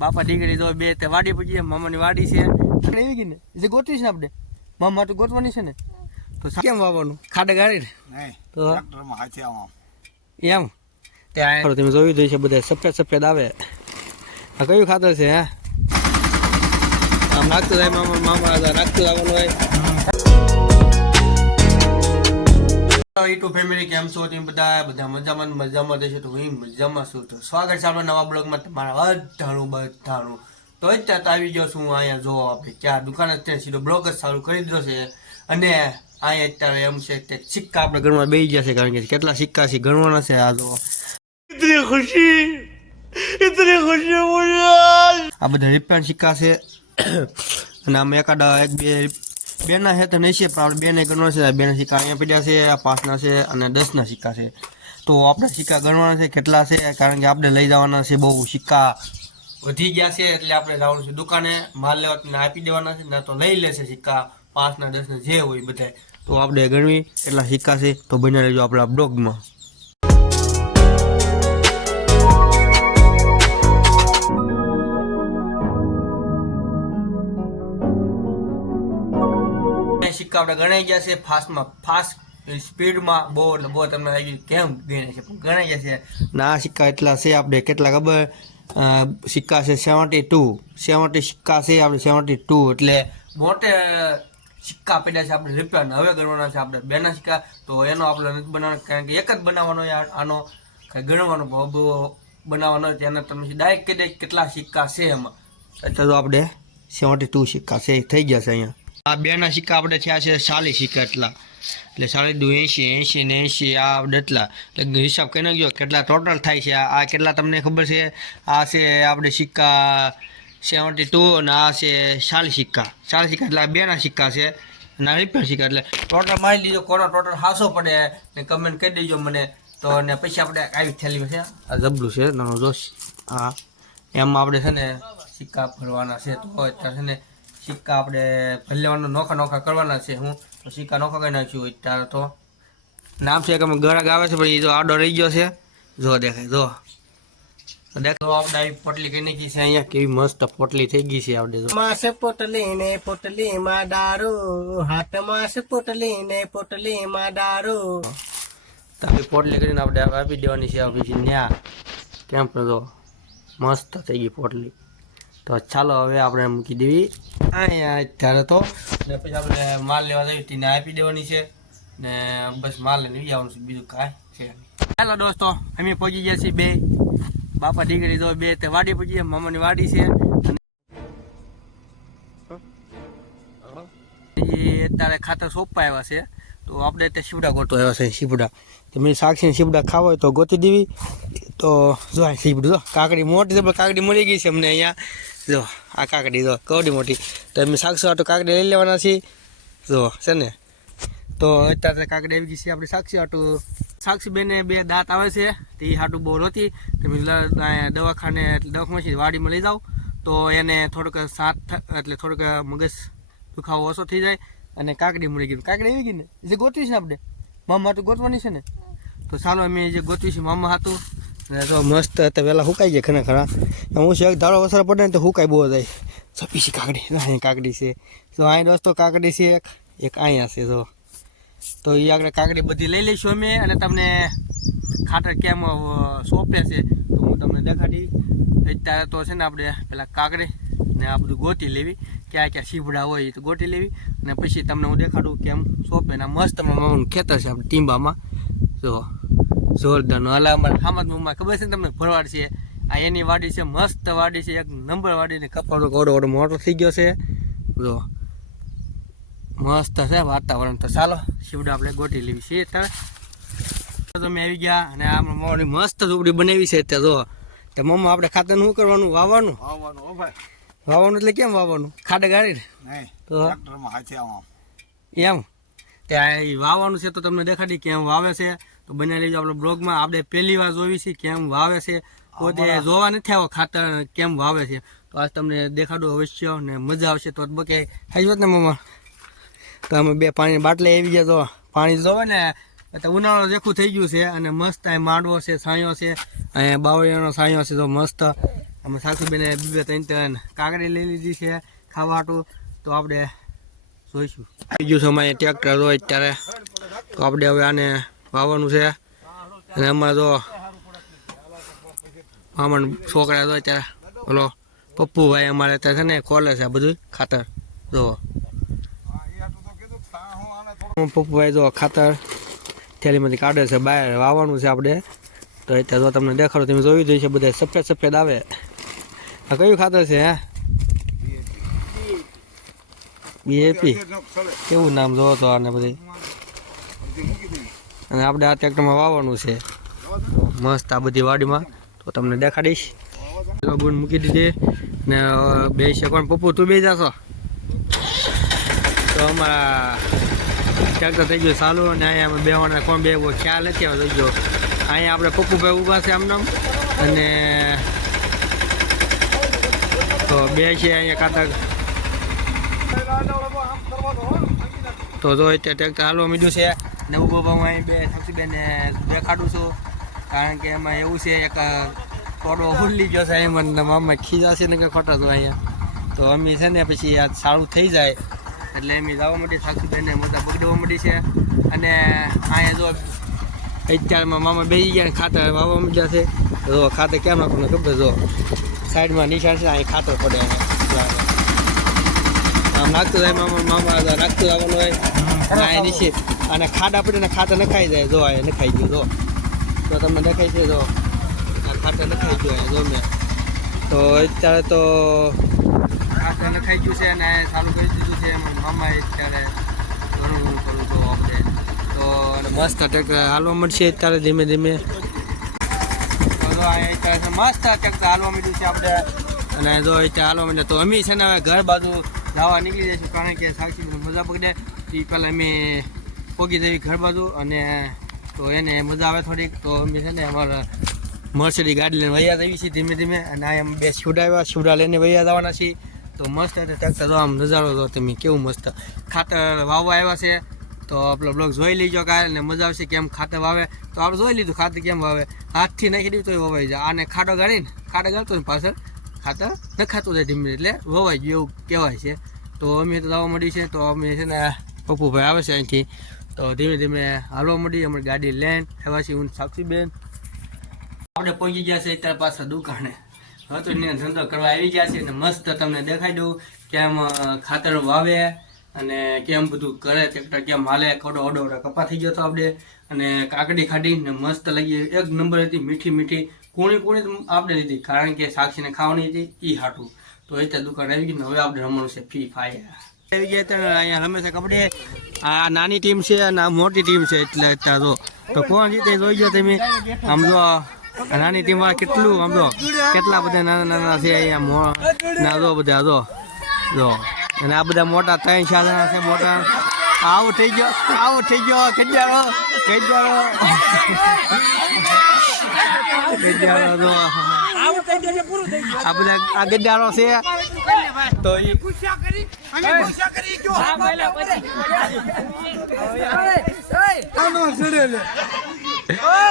બાપા દીકરી દો બે તે વાડી પૂજી મામાની વાડી છે. આપણે એવી ગઈ ને જે ગોતવી છે ને આપણે મામા તો ગોતવાની છે ને. તો કેમ વાવવાનું? ખાડે ગાડી ને? તો એમ? ત્યાં તમે જોયું જોઈ છે બધા સફેદ સફેદ આવે. આ કયું ખાતર છે હે? આમ નાખતું જાય મામા મામા નાખતું આવવાનું હોય. યુટ્યુબ ફેમિલી કેમ છો? તેમ બધા બધા મજામાં મજામાં દેશે તો હું મજામાં છું. તો સ્વાગત છે આપણા નવા બ્લોગમાં તમારા બધાનું બધાનું. તો અત્યારે તો આવી ગયો હું અહીંયા જોવા આપણે ક્યાં દુકાન અત્યારે સીધો બ્લોગ જ સારું ખરીદ્યો છે. અને અહીંયા અત્યારે એમ છે કે સિક્કા આપણે ગણવા બેસી જશે કારણ કે કેટલા સિક્કા છે ગણવાના છે આ જોવા ઇતની ખુશી ઇતની ખુશી આ બધા રિપેર સિક્કા છે. અને આમ એકાદા એક બે બેના છે તો નહીં છે પણ બેને ગણવા છે, બેના સિક્કા અહીંયા પડ્યા છે, આ પાંચના છે અને દસના સિક્કા છે. તો આપણે સિક્કા ગણવાના છે, કેટલા છે? કારણ કે આપણે લઈ જવાના છે બહુ સિક્કા. વધી ગયા છે, એટલે આપણે જવાનું છે દુકાને. માલ લેવા તમને આપી દેવાના છે, ના તો લઈ લેશે સિક્કા. પાંચના, દસના, જે હોય બધા તો આપણે ગણવી, કેટલા સિક્કા છે, તો બની રહેજો આપણા બ્લોગમાં. સિક્કા આપણે ગણાઈ ગયા છે ફાસ્ટમાં ફાસ્ટ સ્પીડમાં બહુ એટલે બહુ તમને લાગી કેમ ગણાય છે, પણ ગણાઈ છે ના સિક્કા એટલા છે આપણે, કેટલા ખબર? સિક્કા છે સેવન્ટી ટુ સેવન્ટી સિક્કા છે આપણે સેવન્ટી ટુ એટલે મોટે સિક્કા પડ્યા છે આપણે રિપેર હવે ગણવાના છે આપણે બેના સિક્કા, તો એનો આપણે નથી બનાવવાનો, કારણ કે એક જ બનાવવાનો આનો, કાંઈ ગણવાનો ભાવ બનાવવાનો તેને તમે ડાયરેક્ટ કહી દે કેટલા સિક્કા છે એમાં. એટલે તો આપણે સેવન્ટી ટુ સિક્કા છે થઈ ગયા છે અહીંયા. આ બેના સિક્કા આપણે થયા છે સાલી સિક્કા એટલા. એટલે સાડી એંશી એંશી ને એંશી આ એટલા એટલે હિસાબ કરી નાખજો કેટલા ટોટલ થાય છે. આ કેટલા તમને ખબર છે? આ છે આપણે સિક્કા સેવન્ટી ટુ અને આ છે સાલી સિક્કા. સાલી સિક્કા એટલે બેના સિક્કા છે અને રિપેર સિક્કા. એટલે ટોટલ મારી દીધો કોનો? ટોટલ હાસો પડે ને કમેન્ટ કરી દેજો મને. તો ને પછી આપણે આવી થેલી છે. આ જબલું છે, નાનો જોશ. હા. એમાં આપણે છે ને સિક્કા ભરવાના છે. તો અત્યારે છે ને સિક્કા આપણે ભરી લેવાના નોખા નોખા કરવાના છે હું. તો સિક્કા નોખા કરી નાખ્યું અત્યારે તો. નામ છે કે અમે ગળા આવે છે પણ એ તો આડો રહી ગયો છે. જો દેખાય જો. દેખો. તો આપણે આવી પોટલી કરી નાખી છે અહીંયા. કેવી મસ્ત પોટલી થઈ ગઈ છે આપણે માસ પોટલી ને પોટલી માં દારૂ. હાથ માસ પોટલી ને પોટલી માં દારૂ. તો પોટલી કરીને આપણે આપી દેવાની છે પછી ન્યા. કેમ જો. મસ્ત થઈ ગઈ પોટલી. તો ચાલો હવે આપણે મૂકી દેવી. અહીંયા અત્યારે તો ને પછી આપણે માલ લેવા જઈએ તેને આપી દેવાની છે. ને બસ માલ લઈને આવી આવવાનું છે, બીજું કાંઈ છે નહીં. ચાલો દોસ્તો, અમે પહોંચી ગયા છીએ બે. બાપા દીકરી તો બે તે વાડી પહોંચી મામાની વાડી છે. અને એ અત્યારે ખાતર સોંપવા આવ્યા છે. તો આપણે તે શીવડા ગોતો આવ્યા છે, શીવડા. તમે સાક્ષી શીવડા ખાવા હોય તો ગોતી દેવી. તો જો આ શીવડું, જો કાકડી મોટી છે પણ કાકડી મળી ગઈ છે અમને અહીંયા. જો, આ કાકડી જો, કવડી મોટી. તો અમે સાક્ષી આટો કાકડી લઈ લેવાના છીએ જો, છે ને? તો અત્યારે કાકડી આવી ગઈ છે આપણે સાક્ષી આટું. સાક્ષી બેને બે દાંત આવે છે, તે હાટું બહુ નહોતી તમે દવાખાને દવાખામાંથી વાડીમાં લઈ જાઓ. તો એને થોડુંક સાત એટલે થોડુંક મગજ દુખાવો ઓછો થઈ જાય અને કાકડી મળી ગઈ. કાકડી આવી ગઈ ને? જે ગોતવી છે આપણે? મામા હાટું ગોતવાની છે ને? તો ચાલો, અમે જે ગોતવી છે મામા ને તો મસ્ત હતા વહેલા સુકાઈ જાય ઘણા ખરા હું એક ધારો વસરા પડે ને તો સુકાઈ બહુ જાય. છપી છે કાકડી. અહીં કાકડી છે. તો અહીં દોસ્તો કાકડી છે એક. એક અહીંયા છે તો તો એ આગળ કાકડી બધી લઈ લઈશું અમે અને તમને ખાતર કેમ સોંપે છે તો હું તમને દેખાડી. અત્યારે તો છે ને આપણે પેલા કાકડી ને આ બધું ગોતી લેવી. ક્યાં ક્યાં સીભડા હોય એ તો ગોતી લેવી. અને પછી તમને હું દેખાડું કેમ સોંપે. ને મસ્ત ખેતર છે, આપણે ટીંબામાં. જો. જોરદારનું હાલ અમારે ખામતમાં ખબર છે ને તમને? ફરવાડ છે. આ એની વાડી છે મસ્ત વાડી છે. એક નંબર વાડી ને કપાનો ઓડો ઓડો મોટો થઈ ગયો છે. જો. મસ્ત છે વાતાવરણ તો ચાલો શિવડા આપણે ગોટી લેવી છીએ ત્યાં તો તમે આવી ગયા અને આ મોડી મસ્ત ઝૂંપડી બનાવી છે ત્યાં જો. તો મમ્મા આપણે ખાતર શું કરવાનું? વાવવાનું? વાવવાનું હો ભાઈ. વાવવાનું એટલે કેમ વાવવાનું? ખાડે ગાડી નહીં તો? એમ? ત્યાં વાવવાનું છે તો તમને દેખાડી કેમ વાવે છે. તો બનાવી લેજો આપણે બ્લોગમાં. આપણે પહેલી વાર જોવી છે કેમ વાવે છે. પોતે જોવા નથી આવો ખાતર કેમ વાવે છે. તો આજ તમને દેખાડું અવશ્ય ને મજા આવશે. તો બકે થઈ જોત ને મમ્મા તો અમે બે પાણી બાટલે આવી ગયા તો પાણી જોવે ને એટલે ઉનાળો દેખું થઈ ગયું છે અને મસ્ત અહીં માંડવો છે સાયો છે. અહીંયા બાવળિયાનો સાયો છે તો મસ્ત. અમે સાસુબેને બીબે ત્રણ ત્રણ કાકડી લઈ લીધી છે ખાવા હાટું તો આપણે જોઈશું. આવી ગયું છે અમારે ટ્રેક્ટર હોય અત્યારે. તો આપણે હવે આને વાવવાનું છે. અને એમાં જો મામણ છોકરા જો અત્યારે બોલો પપ્પુભાઈ અમારે અત્યારે છે ને, ખોલે છે બધું ખાતર. જો. પપ્પુભાઈ જો ખાતર થેલીમાંથી કાઢે છે, બહાર વાવવાનું છે આપણે. તો અત્યારે જો તમને દેખાડો, તમે જોઈ દઈ છે બધા સફેદ સફેદ આવે. આ કયું ખાતર છે, હે? બીએપી કેવું નામ જોવો તો આને બધી? અને આપણે આ ટ્રેક્ટરમાં વાવવાનું છે. મસ્ત આ બધી વાડીમાં. તો તમને દેખાડીશ ગુણ મૂકી દીધી ને બે સેકન્ડ પપ્પુ, તું બે જાશો. તો અમારા ટ્રેક્ટર થઈ ગયું ચાલુ અને અહીંયા અમે બેવાના કોણ બે ખ્યાલ નથી આવતો, જો. અહીંયા આપણે પપ્પુભાઈ ઊભા છે આમનામ. અને તો બે છે અહીંયા કાતા. તો જો અત્યારે ટ્રેક્ટર હાલવા મીડ્યું છે. ને ઊભો અહીં બે સાક્ષીબેનને દેખાડું છું. કારણ કે એમાં એવું છે, એક કોડો હુલ્લી ગયો છે એમ મને મામા ખીજાશે ને કે ખોટા તો અહીંયા. તો અમે છે ને પછી આ સારું થઈ જાય. એટલે એમ જવા માંડી સાક્ષીબેનને મજા બગડવા માંડી છે. અને અહીંયા જો અત્યારમાં મામા બેસી ગયા ખાતર વાવવા માંડ્યા છે. જો ખાતર કેમ નાખવાનું ખબર, જો સાઈડમાં નિશાન છે, અહીં ખાતર પડે. આમ નાખતું થાય મામા મામા નાખતું આવવાનું હોય. અને અહીં નીચે અને ખાડા પડે ને ખાતર નખાઈ જાય, જો આ નખાઈ ગયું, જો. તો તમને દેખાય છે, જો. આ ખાતર નખાઈ ગયું જો મેં. તો અત્યારે તો ખાતર નખાઈ ગયું છે અને ચાલુ કરી દીધું છે મામા અત્યારે ઘણું ઘણું કરું તો આપણે તો મસ્ત ટ્રેક્ટર હાલવા મળશે અત્યારે ધીમે ધીમે. મસ્ત ટ્રેક્ટર હાલવા મળ્યું છે આપણે. અને જો અત્યારે હાલવા માંડે તો અમે છે ને હવે ઘર બાજુ જવા નીકળી જઈશું, કારણ કે સાક્ષી મજા પકડે. એ પહેલાં અમે પોગી દેવી ઘર બાજુ અને તો એને મજા આવે થોડીક. તો અમે છે ને અમારા મર્સિડી ગાડી લઈને વૈયા જઈએ છીએ ધીમે ધીમે. અને આ એમ બે આવ્યા સુડા લઈને વૈયા જવાના છીએ. તો મસ્ત ટ્રેક્ટર આમ નજારો તો તમે, કેવું મસ્ત. ખાતર વાવવા આવ્યા છે. તો આપણો બ્લોગ જોઈ લીજો કાલે અને મજા આવશે કેમ ખાતર વાવે. તો આપણે જોઈ લીધું ખાતર કેમ વાવે. હાથથી નાખી દીધું તો વવાઈ જાય. આને ખાડો ગાળીને ખાડો ગાળતો ને પાછળ, ખાતર નખાતું જાય ધીમે એટલે વવાઈ ગયું એવું કહેવાય છે. તો અમે તો જવા મળી છે. તો અમે છે ને પપ્પુભાઈ આવે છે અહીંથી. તો ધીમે ધીમે હાલવા મળી અમારી ગાડી આવ્યા છીએ હું સાક્ષીબેન. આપણે પહોંચી ગયા છે અત્યારે પાછા દુકાને. હવે તો એને ધંધો કરવા આવી ગયા છે ને મસ્ત તમને દેખાઈ દઉં કેમ ખાતર વાવે અને કેમ બધું કરે ટ્રેક્ટર કેમ હાલે કડો ઓડો ઓડો કપા થઈ ગયો હતો આપણે. અને કાકડી ખાટીને મસ્ત લાગી. એક નંબર હતી મીઠી મીઠી. કુણી કુણી આપણે લીધી. કારણ કે સાક્ષીને ખાવાની હતી એ હાટું. તો એ દુકાન આવી ગઈ ને હવે આપણે રમવાનું છે ફ્રી ફાયર આવી ગયા અહીંયા છે કબડ્ડી આ નાની ટીમ છે આ મોટી ટીમ છે એટલે અત્યારે જો તો કોણ જીતે જોઈ ગયો તમે? આમ જો નાની ટીમ વાળા કેટલું, આમ જો, કેટલા બધા નાના નાના છે અહીંયા, મો ના જો બધા, જો જો. અને આ બધા મોટા ત્રણ જણા છે, મોટા. આવું થઈ ગયો, આવું થઈ ગયો ખેજારો ખેજારો ખેજારો જો. આ બધા, આ ગજારો છે. તો ઈ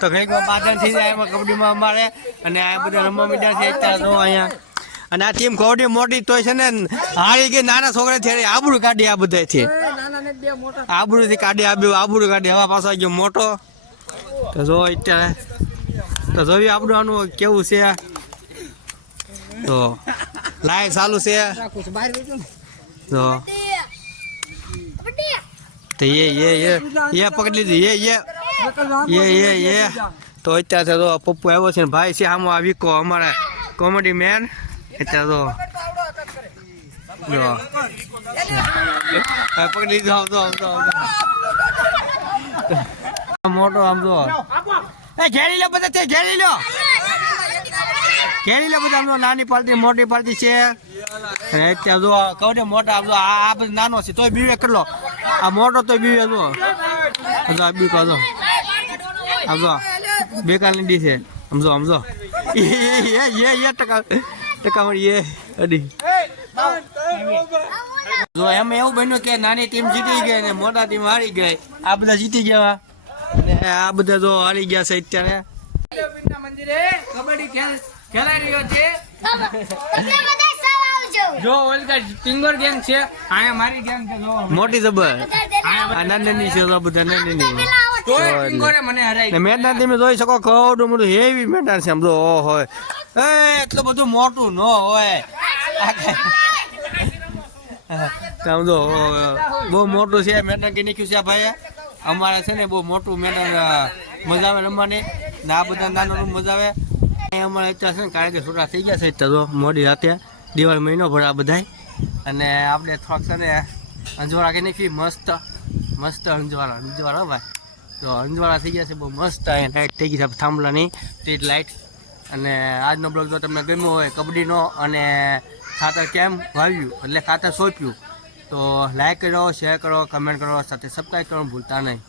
તો કંઈક બાધન થઈ જાય એમાં કબડ્ડીમાં અમારે અને આ બધા રમવા મીડા છે અત્યારે તો અહીંયા. અને આ ટીમ કબડ્ડી મોટી તોય છે ને હારી ગઈ નાના છોકરા છે આબરું કાઢી આ બધા છે. આબરું થી કાઢી આબ્યું આબરું કાઢી હવા પાછો ગયો મોટો. તો જો અત્યારે તો જોયું આપણું આનું કેવું છે? તો લાઈવ ચાલુ છે. તો તો એ એ એ એ પકડી લીધી. એ એ. એ એ એ. તો અત્યારે તો પપ્પુ આવ્યો છે ને ભાઈ છે આમ આ વિકો અમારા કોમેડી મેન અત્યારે તો પકડી લીધો. આવતો આવતો આવતો મોટો આમ તો એ ઘેરી લો બધા તે ઘેરી લો ઘેરી લે બધા નાની પાલતી, મોટી પાલતી છે. અત્યારે જો કહું ને મોટા આ આ બધું નાનો છે, તોય બીવે કેટલો? આ મોટો તોય બીવે જો આ બી કહો આમ જો બેકાર લીધી છે. સમજો સમજો એ એ ટકા ટકા મળી એ અડી. જો એમ એવું બન્યું કે નાની ટીમ જીતી ગઈ ને મોટા ટીમ હારી ગઈ. આ બધા જીતી ગયા. ને આ બધા જો હારી ગયા છે અત્યારે. મંદિરે કબડ્ડી ખેલ. ખેલાઈ રહ્યો છે? જો ઓલકા ટિંગર ગેંગ છે. આયા મારી ગેંગ છે જો. મોટી જબર. આ નાની છે. તો બધા નાની તો ટિંગરે મને હરાઈ મેદાન તમે જોઈ શકો કવડું મોટું હેવી મેદાન છે સમજો જો હોય. એ એટલું બધું મોટું ન હોય. સમજો બહુ મોટું છે મેદાન કે છે આ અમારે છે ને બહુ મોટું મેદાન મજા આવે રમવાની. ને આ બધા નાનું મજા આવે. અમારે અત્યારે છે ને કારણ કે છોકરા થઈ ગયા છે તો મોડી રાતે દિવાળી મહિનો ભર બધાય. અને આપણે થોડાક છે ને અંજવાળા કે નાખી મસ્ત મસ્ત અંજવાળા. અંજવાળા ભાઈ. તો અંજવાળા થઈ ગયા છે, બહુ મસ્ત. લાઇટ થઈ ગઈ છે થાંભલાની સ્ટ્રીટ લાઇટ અને આજનો બ્લોગ જો તમને ગમ્યો હોય, કબડ્ડીનો અને ખાતર કેમ વાવ્યું? એટલે ખાતર સોંપ્યું. તો લાઇક કરો શેર કરો કમેન્ટ કરો, સાથે સબસ્ક્રાઈબ કરવાનું ભૂલતા નહીં.